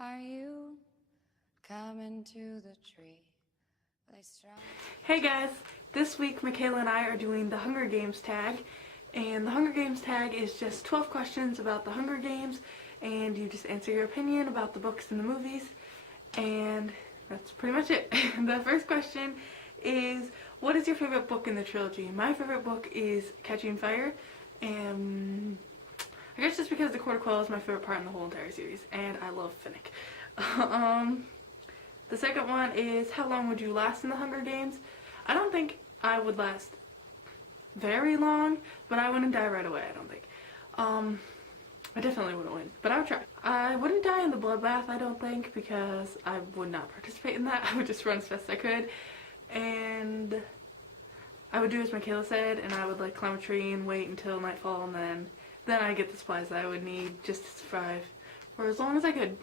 Are you coming to the tree? Hey guys, this week Michaela and I are doing the Hunger Games tag, and the Hunger Games tag is just 12 questions about the Hunger Games, and you just answer your opinion about the books and the movies, and that's pretty much it. The first question is, what is your favorite book in the trilogy? My favorite book is Catching Fire, and I guess just because the Court of Quell is my favorite part in the whole entire series, and I love Finnick. The second one is, how long would you last in the Hunger Games? I don't think I would last very long, but I wouldn't die right away, I don't think. I definitely wouldn't win, but I would try. I wouldn't die in the bloodbath, I don't think, because I would not participate in that. I would just run as fast as I could, and I would do as Michaela said, and I would like climb a tree and wait until nightfall, and then I get the supplies that I would need just to survive for as long as I could.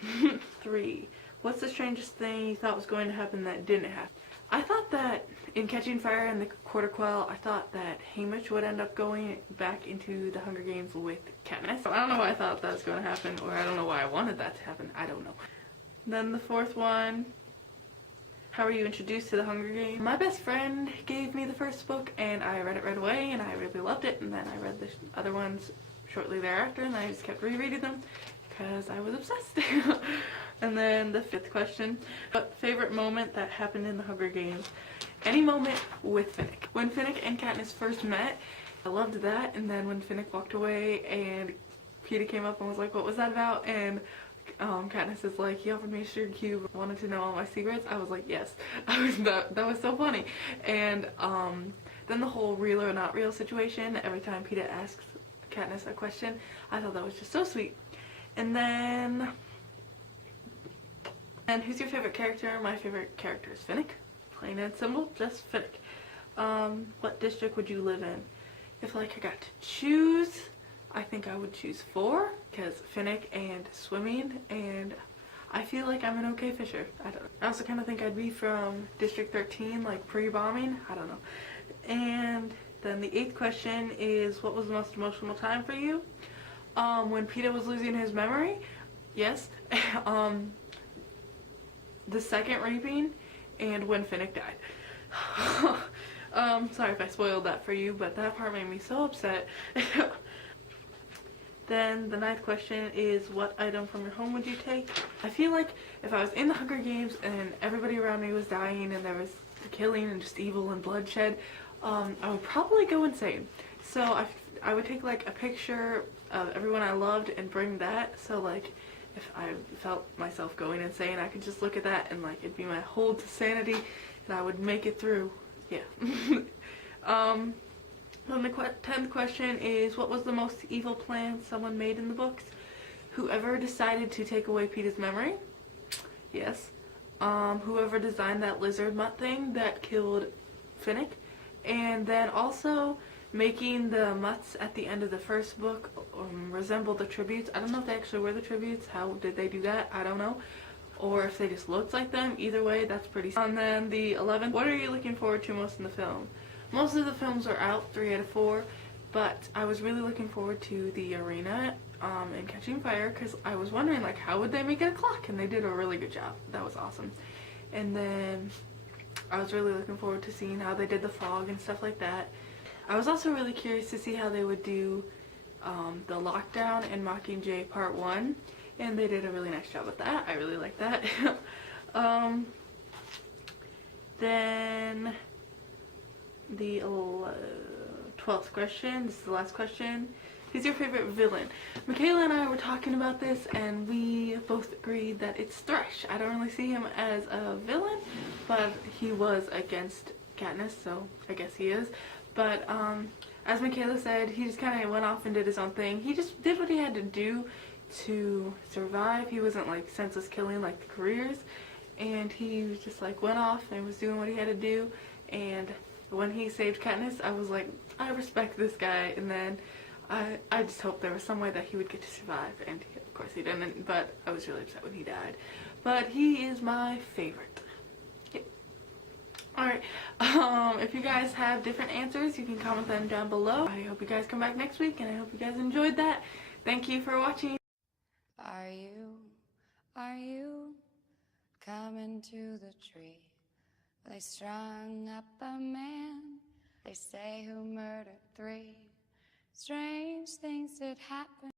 3. What's the strangest thing you thought was going to happen that didn't happen? I thought that in Catching Fire and the Court of Quell, I thought that Hamish would end up going back into the Hunger Games with Katniss. So I don't know why I thought that was going to happen, or I don't know why I wanted that to happen. I don't know. Then the fourth one, how were you introduced to the Hunger Games? My best friend gave me the first book, and I read it right away, and I really loved it, and then I read the other ones shortly thereafter, and I just kept rereading them because I was obsessed. And then the fifth question, what favorite moment that happened in the Hunger Games? Any moment with Finnick. When Finnick and Katniss first met, I loved that, and then when Finnick walked away and Peeta came up and was like, what was that about? And Katniss is like, he offered me a sugar cube, wanted to know all my secrets. I was like, yes. That was so funny. And then the whole real or not real situation, every time Peeta asks Katniss a question, I thought that was just so sweet. And then, and who's your favorite character? My favorite character is Finnick. Plain and simple, just Finnick. What district would you live in? If like I got to choose, I think I would choose 4, because Finnick and swimming, and I feel like I'm an okay fisher. I don't know. I also kind of think I'd be from District 13, like pre-bombing. I don't know. And then the 8th question is, what was the most emotional time for you? When Peeta was losing his memory, yes. The second raping, and when Finnick died. Sorry if I spoiled that for you, but that part made me so upset. Then the 9th question is, what item from your home would you take? I feel like if I was in the Hunger Games and everybody around me was dying and there was killing and just evil and bloodshed, I would probably go insane. So I would take like a picture of everyone I loved and bring that, so like if I felt myself going insane, I could just look at that and like it'd be my hold to sanity, and I would make it through. Yeah. Then the 10th question is, what was the most evil plan someone made in the books? Whoever decided to take away Peeta's memory. Yes. Whoever designed that lizard mutt thing that killed Finnick. And then also making the mutts at the end of the first book resemble the tributes. I don't know if they actually were the tributes. How did they do that? I don't know. Or if they just looked like them. Either way, that's pretty. And then the 11th, what are you looking forward to most in the film? Most of the films are out, 3 out of 4, but I was really looking forward to the arena in Catching Fire, because I was wondering like how would they make it a clock, and they did a really good job. That was awesome. And then I was really looking forward to seeing how they did the fog and stuff like that. I was also really curious to see how they would do the lockdown in Mockingjay Part 1, and they did a really nice job with that. I really like that. Then the 12th question, this is the last question. Who's your favorite villain? Michaela and I were talking about this, and we both agreed that it's Thresh. I don't really see him as a villain, but he was against Katniss, so I guess he is. But as Michaela said, he just kind of went off and did his own thing. He just did what he had to do to survive. He wasn't like senseless killing like the careers, and he just like went off and was doing what he had to do. And when he saved Katniss, I was like, I respect this guy. And then I just hoped there was some way that he would get to survive, and of course he didn't, but I was really upset when he died. But he is my favorite. Yeah. Alright, if you guys have different answers, you can comment them down below. I hope you guys come back next week, and I hope you guys enjoyed that. Thank you for watching. Are you Are you coming to the tree? They strung up a man, they say, who murdered 3. Strange things did happen.